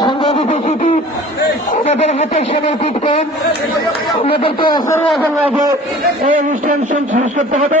সংগ্রামী উপস্থিতি আপনাদের হাতে সমর্পিত করেন আপনাদেরকে আসলে আগে এই অনুষ্ঠান শেষ করতে হবে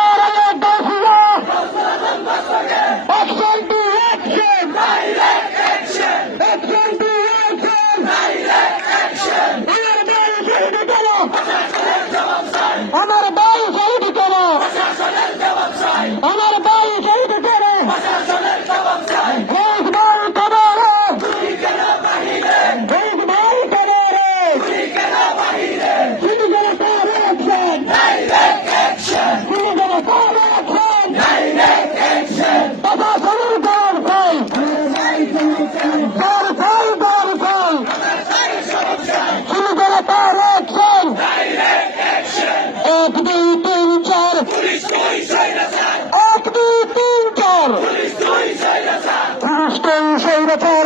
তো স্বৈরাচার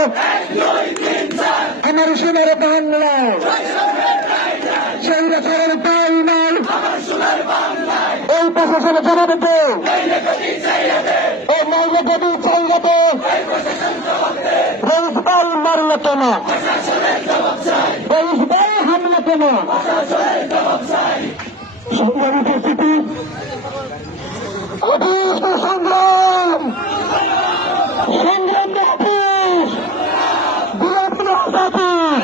আমার সোনার বাংলা। স্বৈরাচারের পাই নাই এই প্রশাসনে জানাবে তো এই মাইলে যদি চাইলে তো রইস ভাই মারলে কেন? রইস ভাই হামলে উপস্থিতি অতীত সংগ্রাম সংগ্রাম অফিস বিরাট অফিস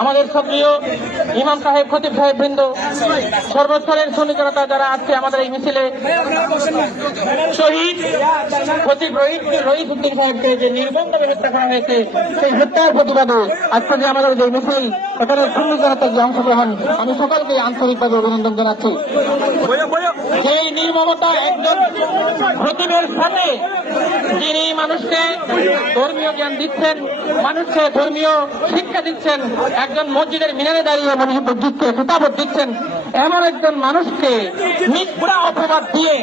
আমাদের সক্রিয় ইমাম সাহেব, খতিব সাহেব বৃন্দ, সর্বস্তরের সন্নি জনতা যারা আজকে আমাদের এই মিছিলে শহীদ খতিব রহিত রহিত উদ্দিন সাহেবকে যে নির্বন্ধভাবে হত্যা করা হয়েছে, সেই হত্যার প্রতিবাদে আজকে যে আমাদের যে মিছিল সেখানে সন্নি জনতার যে অংশগ্রহণ, আমি সকলকে আন্তরিকভাবে অভিনন্দন জানাচ্ছি। সেই নির্মমতা একজন খতিবের সাথে যিনি মানুষকে ধর্মীয় জ্ঞান দিচ্ছেন, মানুষকে ধর্মীয় শিক্ষা দিচ্ছেন, একজন মসজিদের মিনারে দাঁড়িয়ে মানুষের দিচ্ছে খেতাবত দিচ্ছেন। এমন একজন মানুষকে মিথ্যা অপবাদ দিয়ে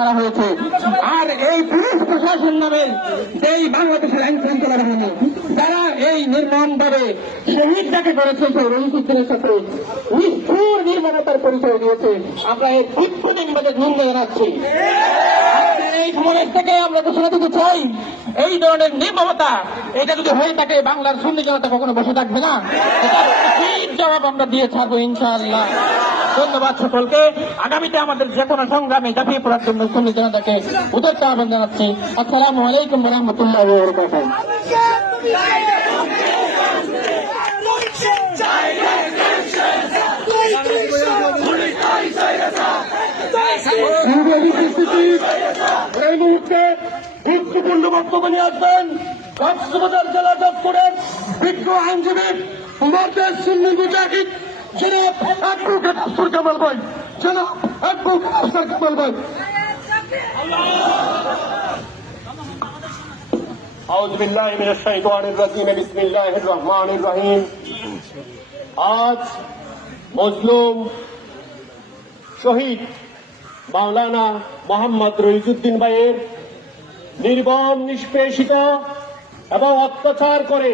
মারা হয়েছে। আর এই পুলিশ প্রশাসন নামে এই বাংলাদেশের আইন শৃঙ্খলা বাহিনী যারা এই নির্মম ভাবে শহীদ যাকে করেছে সেই রহিতুদ্দিনের সাথে। নিষ্ঠুর নির্মমতার পরিচয় দিয়েছে। আমরা এই দীর্ঘদিনবাদে নিন্দা জানাচ্ছি এই সমাবেশ থেকে আমরা ঘোষণা দিতে চাই, এই ধরনের নির্মমতা এটা যদি হয়ে থাকে, বাংলার সুন্নি জনতা কখনো বসে থাকবে না। জবাব আমরা দিয়ে থাকব ইনশাআল্লাহ। ধন্যবাদ সকলকে। আগামীতে আমাদের যে কোনো সংগ্রামে ঝাঁপিয়ে পড়ার জন্য সুন্নি জনতাকে উদয়কে আহ্বান জানাচ্ছি। আসসালামু আলাইকুম রহমতুল্লাহ বরকাতুহ সংগ্রামী উপস্থিতি এই মুহূর্তে গুরুত্বপূর্ণ বক্তব্য নিয়ে আসবেন কক্সবাজার জেলা দপ্তরের বিজ্ঞ আইনজীবী মর্দেশ সুন্নি মুজাহিদ জনাব অ্যাডভোকেট আফসর কামাল ভাই জনাব অ্যাডভোকেট আফসর কামাল ভাই أعوذ بالله من الشيطان الرجيم بسم الله الرحمن الرحيم আজ মজলুম শহীদ মাওলানা মোহাম্মদ রইজুদ্দিন ভাইয়ের নির্মম নিষ্পেষিত এবং অত্যাচার করে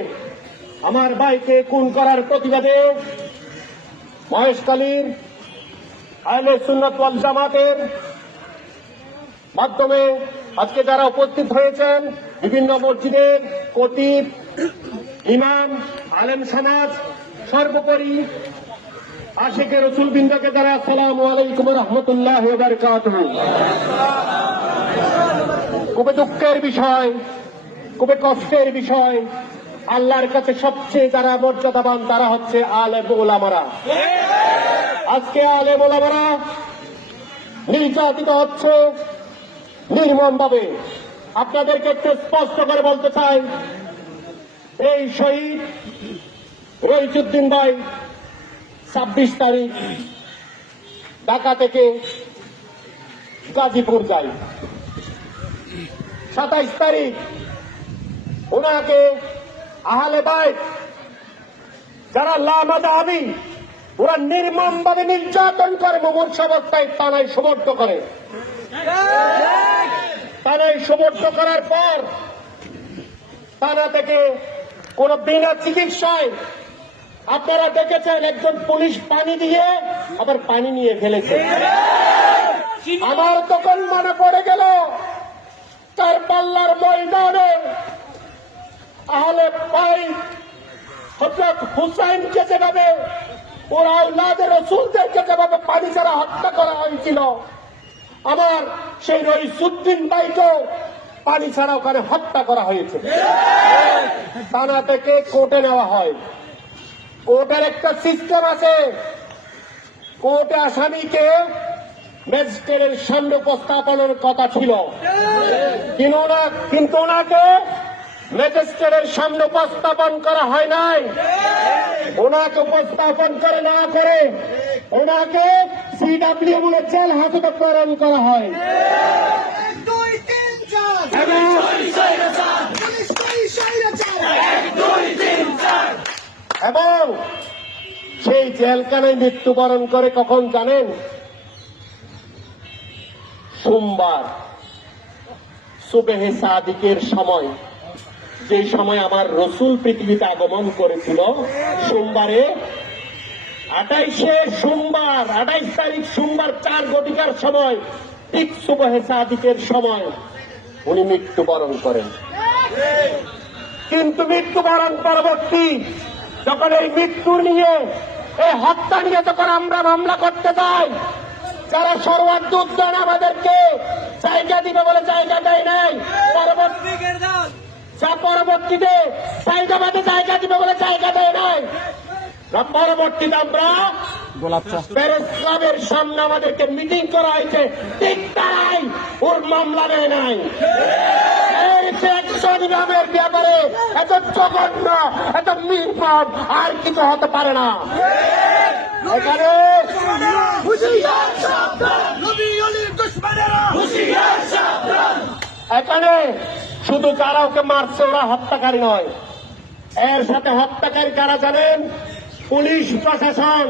আমার ভাইকে খুন করার প্রতিবাদে মহেশকালীর আহলে সুন্নত জামাতের মাধ্যমে আজকে যারা উপস্থিত হয়েছেন, বিভিন্ন মসজিদের কতিব ইমাম, আলেম সমাজ, সর্বোপরি আশেখের রসুল বিন্দকে যারা আসসালামু আলাইকুম রহমতুল্লাহ খুবই দুঃখের বিষয়, খুবই কষ্টের বিষয়। আল্লাহর কাছে সবচেয়ে যারা মর্যাদাবান তারা হচ্ছে আলেম ওলামারা আজকে আলেম ওলামারা নির্যাতিত হচ্ছে নির্মম ভাবে আপনাদেরকে একটু স্পষ্ট করে বলতে চাই, এই শহীদ রইজুদ্দিন ভাই ছাব্বিশ তারিখ ঢাকা থেকে গাজীপুর যাই। সাতাইশ তারিখ ওনাকে আহলে বাইত, যারা লামাদা আমি ওরা নির্মম ভাবে নির্যাতন করে মুমূর্ষ অবস্থায় তানায় সমর্থ করে। তানায় সমর্থ করার পর থানা থেকে কোন বিনা চিকিৎসায় আপনারা দেখেছেন একজন পুলিশ পানি দিয়ে আবার পানি নিয়ে ফেলেছে। আমার তখন মনে পড়ে গেল তার পাল্লার ময়দানে আহলে পাই হজরত হুসাইনকে যেভাবে ওরা আল্লাদের রসুলদেরকে যেভাবে পানি ছাড়া হত্যা করা হয়েছিল আমার সেই রইসুদ্দিন ভাইকেও পানি ছাড়া ওখানে হত্যা করা হয়েছে। থানা থেকে কোর্টে নেওয়া হয়। কোর্টের একটা সিস্টেম আছে। কোর্টে আসামিকে ম্যাজিস্ট্রেটের সামনে উপস্থাপনের কথা ছিল। কিন্তু ওনা- কিন্তু ওনাকে ম্যাজিস্ট্রেটের সামনে উপস্থাপন করা হয় নাই। ওনাকে উপস্থাপন করে না করে ওনাকে সিডাব্লিউ বলে জেল হাজতে প্রেরণ করা হয়। দুই তিন চার। এবং সেই জেলখানায় মৃত্যুবরণ করে কখন জানেন? সোমবার। সুবেহে সাদিকের সময়। যে সময় আমার রসুল পৃথিবীতে আগমন করেছিল সোমবারে আঠাইশে সোমবার আঠাইশ তারিখ সোমবার চার ঘটিকার সময় ঠিক সুবহে সাদিকের সময় উনি মৃত্যুবরণ করেন। কিন্তু মৃত্যুবরণ পরবর্তী যখন এই মৃত্যু নিয়ে এই হত্যা নিয়ে যখন আমরা মামলা করতে যাই যারা সর্বাধ্য উদ্যান আমাদেরকে জায়গা দিবে বলে জায়গা দেয় নাই যা পরবর্তীতে জায়গা বাদে জায়গা দিবে বলে জায়গা দেয় নাই পরবর্তীতে আমরা সামনে আমাদেরকে মিটিং করা হয়েছে। ঠিক তারাই ওর মামলা নেয় নাই। এর যে ব্যাপারে এত জঘন্য, এত নির্মম আর কিছু হতে পারে না। এখানে এখানে শুধু যারা ওকে মারছে, ওরা হত্যাকারী নয়। এর সাথে হত্যাকারী কারা জানেন? পুলিশ প্রশাসন।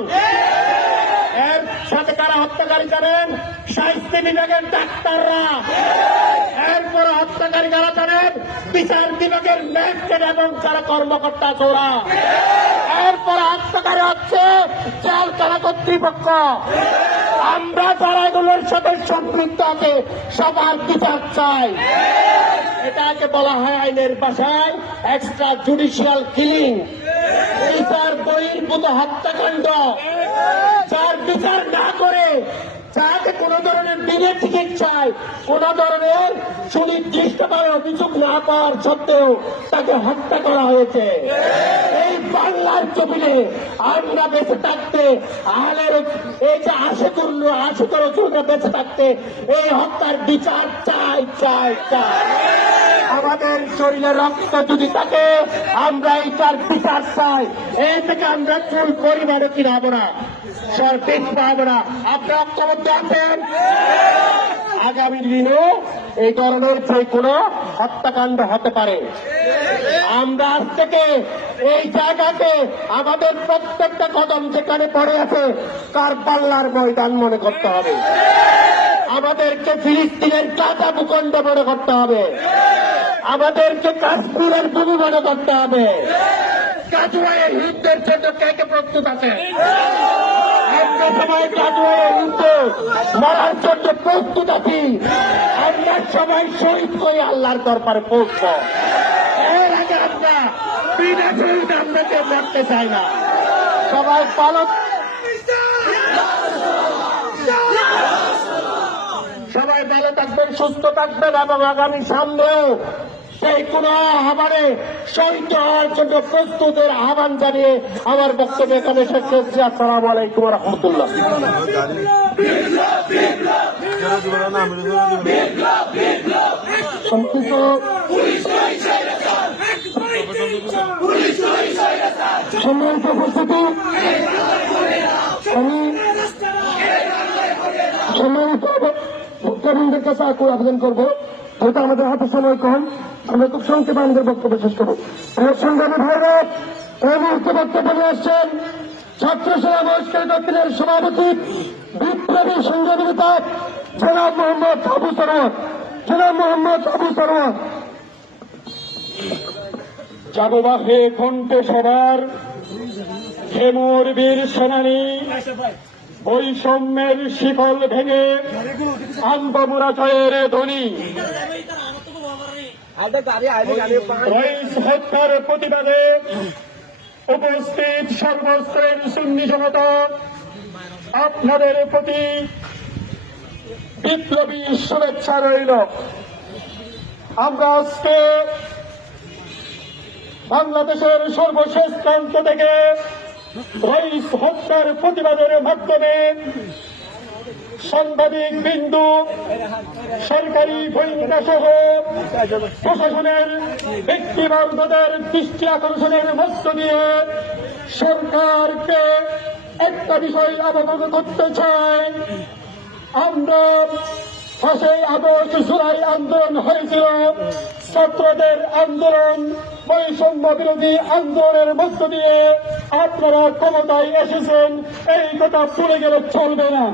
এর সাথে কারা হত্যাকারী জানেন? স্বাস্থ্য বিভাগের ডাক্তাররা। এরপরে হত্যাকারী কারা জানেন? বিচার বিভাগের ম্যাজিস্ট্রেট এবং যারা কর্মকর্তা ওরা এরপরে হত্যাকারী হচ্ছে জেলখানা কর্তৃপক্ষ। আমরা যারা এগুলোর সাথে সম্পৃক্ত আছে, সবার বিচার চাই। এটাকে বলা হয় আইনের ভাষায় এক্সট্রা জুডিশিয়াল কিলিং বিচার বহির্ভূত হত্যাকাণ্ড। যার বিচার না করে যাতে কোন ধরনের বিনে চিকিৎসায় কোন ধরনের সুনির্দিষ্টভাবে অভিযোগ না পাওয়ার সত্ত্বেও তাকে হত্যা করা হয়েছে। এই বাংলার জমিনে আমরা বেঁচে থাকতে আলের এই যে আশে করল আশে করো বেঁচে থাকতে, এই হত্যার বিচার চাই চাই চাই। আমাদের শরীরে রক্ত যদি থাকে, আমরা এইটার বিচার চাই। এই থেকে আমরা চুল পরিবারে কিনাবো না? সরপিস পাবো না। আপনি ঐক্যবদ্ধ আছেন আগামী দিনেও এই ধরনের যে কোনো হত্যাকাণ্ড হতে পারে। আমরা আজ থেকে এই জায়গাতে আমাদের প্রত্যেকটা কদম যেখানে পড়ে আছে তার পাল্লার ময়দান মনে করতে হবে। আমাদেরকে ফিলিস্তিনের কাঁচা ভূখণ্ড মনে করতে হবে। আমাদেরকে কাশ্মীরের ভূমি মনে করতে হবে। কাজুয়ায়ের যুদ্ধের জন্য কে কে প্রস্তুত আছে? আমরা সবাই কাজুয়ায়ের যুদ্ধ মরার জন্য প্রস্তুত আছি। আমরা সবাই শহীদ করে আল্লাহর দরবারে পৌঁছব। এর আগে আমরা বিনা শহীদ আমরা কেউ মরতে চাই না। সবাই পালক সবাই ভালো থাকবেন সুস্থ থাকবেন এবং আগামী সামনেও সেই কোন আহ্বানে শহীদ হওয়ার জন্য প্রস্তুতের আহ্বান জানিয়ে আমার বক্তব্য এখানে শেষ করছি। আসসালামু আলাইকুম রহমতুল্লাহ। সম্মানিত উপস্থিতি সম্মানিত ভক্তবৃন্দের কাছে আকুল আবেদন করব। যেহেতু আমাদের হাতে সময় কম আমরা খুব সংক্ষেপে আমাদের বক্তব্য শেষ করব। আমার সংগ্রামী ভাইরা, এই মুহূর্তে বক্তব্য নিয়ে আসছেন ছাত্র সেনা বহিষ্কার দক্ষিণের সভাপতি, বিপ্লবী সংগ্রামী নেতা জনাব মোহাম্মদ আবু সরোয়ার জনাব মোহাম্মদ আবু সরোয়ার জাগবাহে কণ্ঠে সবার হেমুর বীর সেনানী, বৈষম্যের শিকল ভেঙে আন্তমুরা জয়ের ধ্বনি। রইস হত্যার প্রতিবাদে উপস্থিত সর্বস্তরের সুন্নি জনতা, আপনাদের প্রতি বিপ্লবী শুভেচ্ছা রইল। আমরা আজকে বাংলাদেশের সর্বশেষ প্রান্ত থেকে রইস হত্যার প্রতিবাদের মাধ্যমে সাংবাদিক বিন্দু, সরকারি ভূমিকা সহ প্রশাসনের ব্যক্তিবর্গদের দৃষ্টি আকর্ষণের মধ্য দিয়ে সরকারকে একটা বিষয় অবগত করতে চাই। আমরা পাঁচই আগস্ট জুলাই আন্দোলন হয়েছিল। ছাত্রদের আন্দোলন, বৈষম্য বিরোধী আন্দোলনের মধ্য দিয়ে আপনারা ক্ষমতায় এসেছেন, এই কথা ভুলে গেলে চলবে না।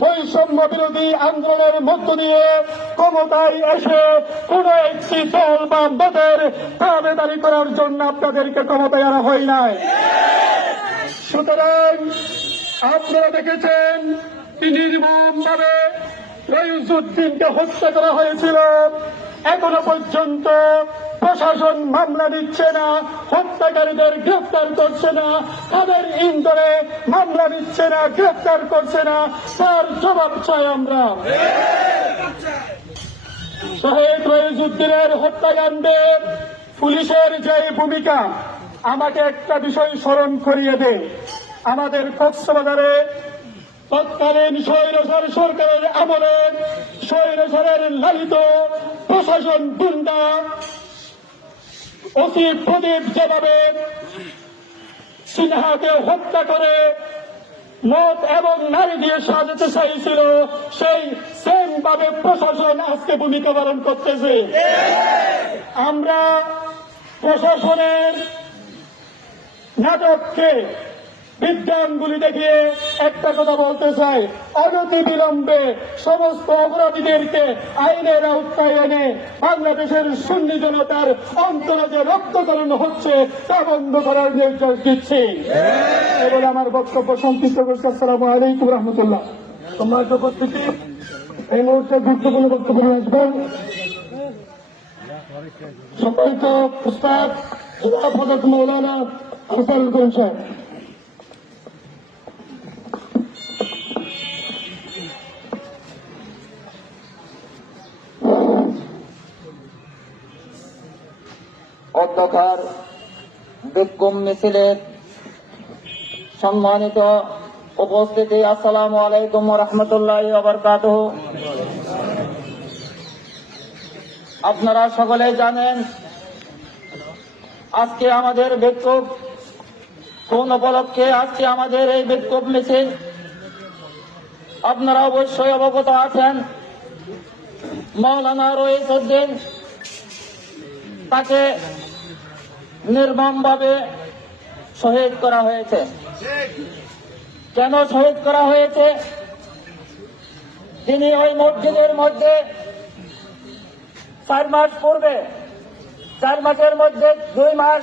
বৈষম্য বিরোধী আন্দোলনের মধ্য দিয়ে ক্ষমতায় এসে কোন একটি দল বা মতের দাবেদারি করার জন্য আপনাদেরকে ক্ষমতায় আনা হয় নাই। সুতরাং আপনারা দেখেছেন নির্মমভাবে রইসুদ্দিনকে হত্যা করা হয়েছিল। এখনও পর্যন্ত প্রশাসন মামলা দিচ্ছে না, হত্যাকারীদের গ্রেফতার করছে না, তাদের ইন্দোরে মামলা দিচ্ছে না গ্রেফতার করছে না, তার জবাব চাই আমরা। শহীদ রইসুদ্দিনের হত্যাকাণ্ডে পুলিশের যে ভূমিকা, আমাকে একটা বিষয় স্মরণ করিয়ে দেয় আমাদের কক্সবাজারে তৎকালীন স্বৈরসার সরকারের আমলে স্বৈরসারের লালিত প্রশাসন গুন্ডা অতি প্রদীপ যেভাবে সিনহাকে হত্যা করে মত এবং নারী দিয়ে সাজাতে চাইছিল। সেই সেম ভাবে প্রশাসন আজকে ভূমিকা পালন করতেছে। আমরা প্রশাসনের নাটককে বিজ্ঞানগুলি দেখিয়ে একটা কথা বলতে চাই। অনতি বিলম্বে সমস্ত অপরাধীদেরকে আইনের আওতায় এনে বাংলাদেশের সুন্নি জনতার অন্তরে যে রক্তকরণ হচ্ছে, তা বন্ধ করার নির্দেশ দিচ্ছি। এবার আমার বক্তব্য সংক্ষিপ্ত করছি। আসসালামু আলাইকুম রহমতুল্লাহ। তোমরা উপস্থিতি। এই মুহূর্তে গুরুত্বপূর্ণ বক্তব্য আসবেন। সম্মানিত উস্তাদ মৌলানা আনসারুল করিম সাহেব। অধ্যক্ষার বিক্ষোভ মিছিলের সম্মানিত উপস্থিতি। আসসালামু আলাইকুম রহমতুল্লাহ আবরকাত আপনারা সকলে জানেন, আজকে আমাদের বিক্ষোভ কোন উপলক্ষে? আজকে আমাদের এই বিক্ষোভ মিছিল, আপনারা অবশ্যই অবগত আছেন। মৌলানা রইস উদ্দিন তাকে নির্মমভাবে শহীদ করা হয়েছে। কেন শহীদ করা হয়েছে? তিনি ওই মসজিদের মধ্যে চার মাস পূর্বে, চার মাসের মধ্যে দুই মাস